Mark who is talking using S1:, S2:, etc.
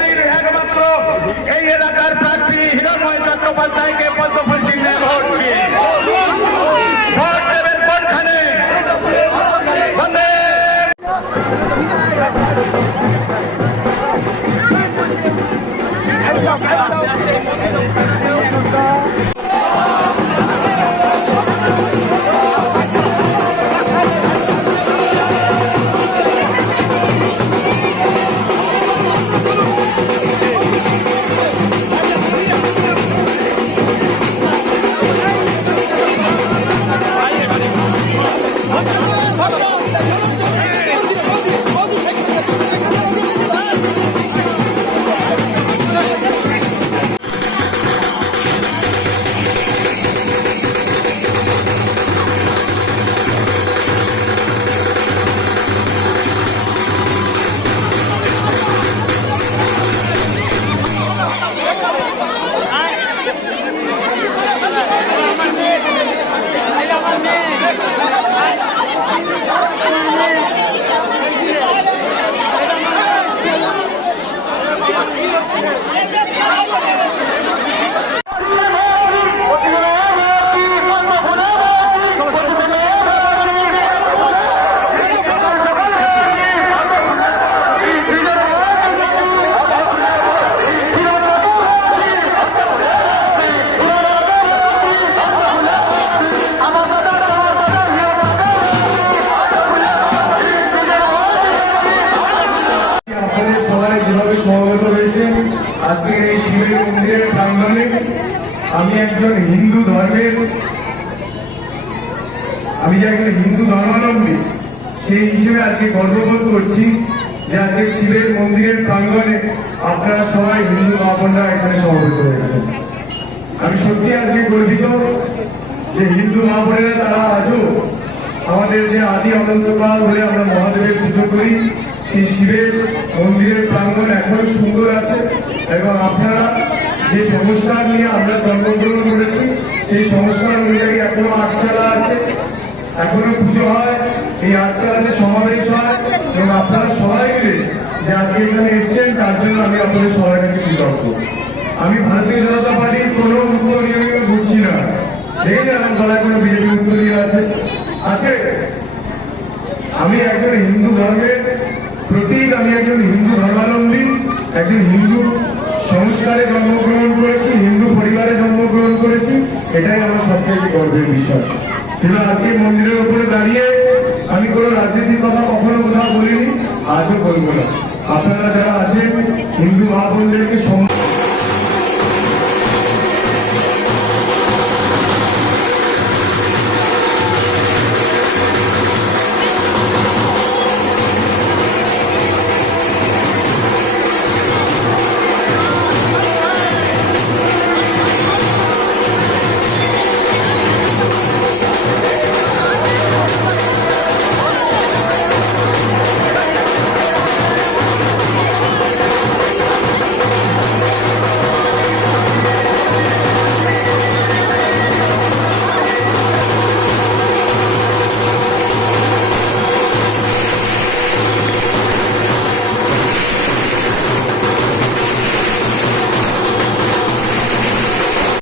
S1: আসামের একমাত্র এই এলাকার প্রার্থী হিরণময়
S2: চট্টোপাধ্যায়কে পদ্মফুল চিহ্নে ভোট দিয়ে। আজকে এই শিবের মন্দিরের প্রাঙ্গণে আমি একজন হিন্দু ধর্মের, আমি যে একজন হিন্দু ধর্মাবলম্বী, সেই হিসেবে আজকে গর্ববোধ করছি যে আজকে শিবের মন্দিরের প্রাঙ্গণে আপনারা সবাই হিন্দু বাপনরা এখানে সমবেত হয়েছেন। আমি সত্যি আজকে গর্বিত যে হিন্দু মা বোনেরা তারা আজও আমাদের যে আদি অনন্তকাল বলে আমরা মহাদেবের পুজো করি সেই শিবের মন্দিরের প্রাঙ্গণ এখনও সুন্দর আছে এবং আপনারা যে সংস্কার নিয়ে আমরা জন্মগ্রহণ করেছি, সেই সংস্কার অনুযায়ী এখনও আটচালা আছে। এখনও পুজো হয়, এই আটচালাতে সমাবেশ হয় এবং আপনারা সবাই মিলে যে আজকে এখানে এসছেন, তার জন্য আমি আপনাদের সবাই কাছে কৃতজ্ঞ। আমি ভারতীয় জনতা পার্টির কোনো উত্তর নিয়মে ঘুরছি না। দেখেছেন আমার গলায় কোনো বিজেপি নিয়ে আছে। আছে আমি একজন হিন্দু ধর্মের প্রতীক, আমি একজন হিন্দু ধর্মাবলম্বী, একজন হিন্দু সংস্কারে জন্মগ্রহণ করেছি, হিন্দু পরিবারে জন্মগ্রহণ করেছি, এটাই আমার সবথেকে গর্বের বিষয়। কিন্তু আজকে মন্দিরের উপরে দাঁড়িয়ে আমি কোনো রাজনীতির কথা কখনো কোথাও বলিনি, আজও বলব না। আপনারা যারা আছেন, হিন্দু মা বোনদেরকে সম্মান